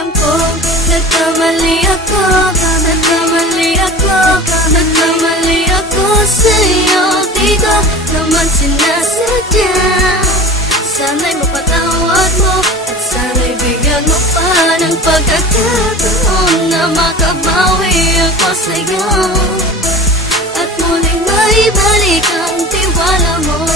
Alam ko, nagkamali ako, nagkamali ako, nagkamali ako sa'yo. Di ko naman sinasadya. Sana'y mapatawad mo at sana'y bigyan mo pa ng pagkakataon na makabawi ako sa'yo at muling maibalik ang tiwala mo.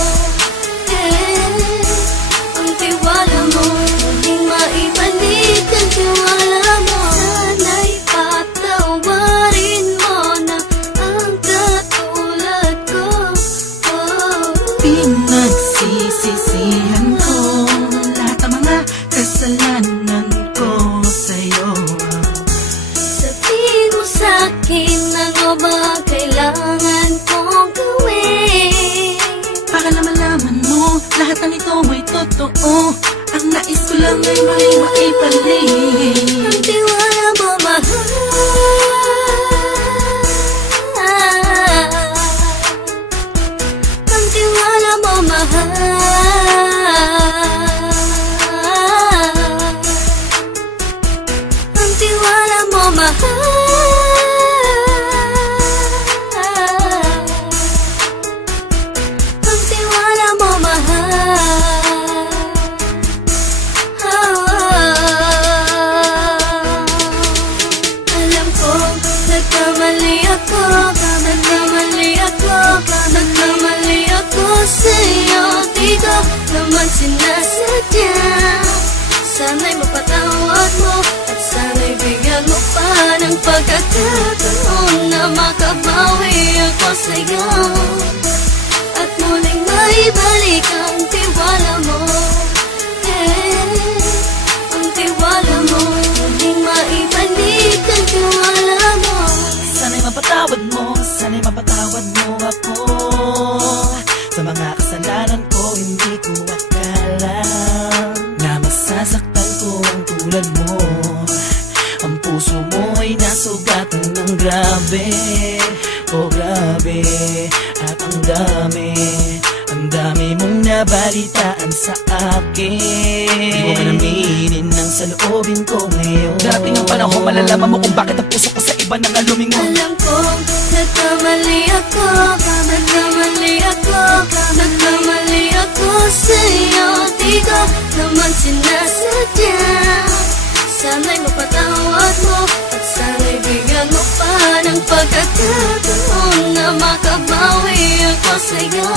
Ang tiwala mo, muling maibalik ang tiwala mo. Sana'y patawarin mo na ang katulad ko. Pinagsisisihan ko lahat ng mga kasalanan ko sa'yo. Sabihin mo sa'kin ano ba kailangan kong gawin para na malaman mo lahat ng ito ay totoo. Ang nais ko lang ay maibalik ang tiwala mo, mahal. Ang tiwala mo, mahal. Ang tiwala mo, mahal. Ang tiwala mo, mahal. Alam ko, nagkamali ako, nagkamali ako, nagkamali ako sa'yo. Di ko naman sinasadya. Sana'y mapatawad mo at sana'y bigyan mo pa ng pagkakataon na makabawi ako sa'yo at muling maibalik ang tiwala mo. Ang tiwala mo, muling maibalik ang tiwala mo. Sana'y mapatawad mo, sana'y mapatawad mo ako sa mga kasalanan ko. Hindi ko akala na masasaktan ko ang tulad mo. Ang puso mo ay nasugatan ng grabe, oh grabe. At ang dami mong nabalitaan sa akin. Di mo man aminin ang saloobin ko ngayon. Darating ang panahon, malalaman mo kung bakit ang puso ko sa iba nang lumingon. Alam ko, nagkamali ako, nagkamali ako, nagkamali ako sa'yo. Di ko naman sinasadya. Sana'y mapatawad mo at sana'y bigyan mo pa ng pagkakataon na makabawi ako sa'yo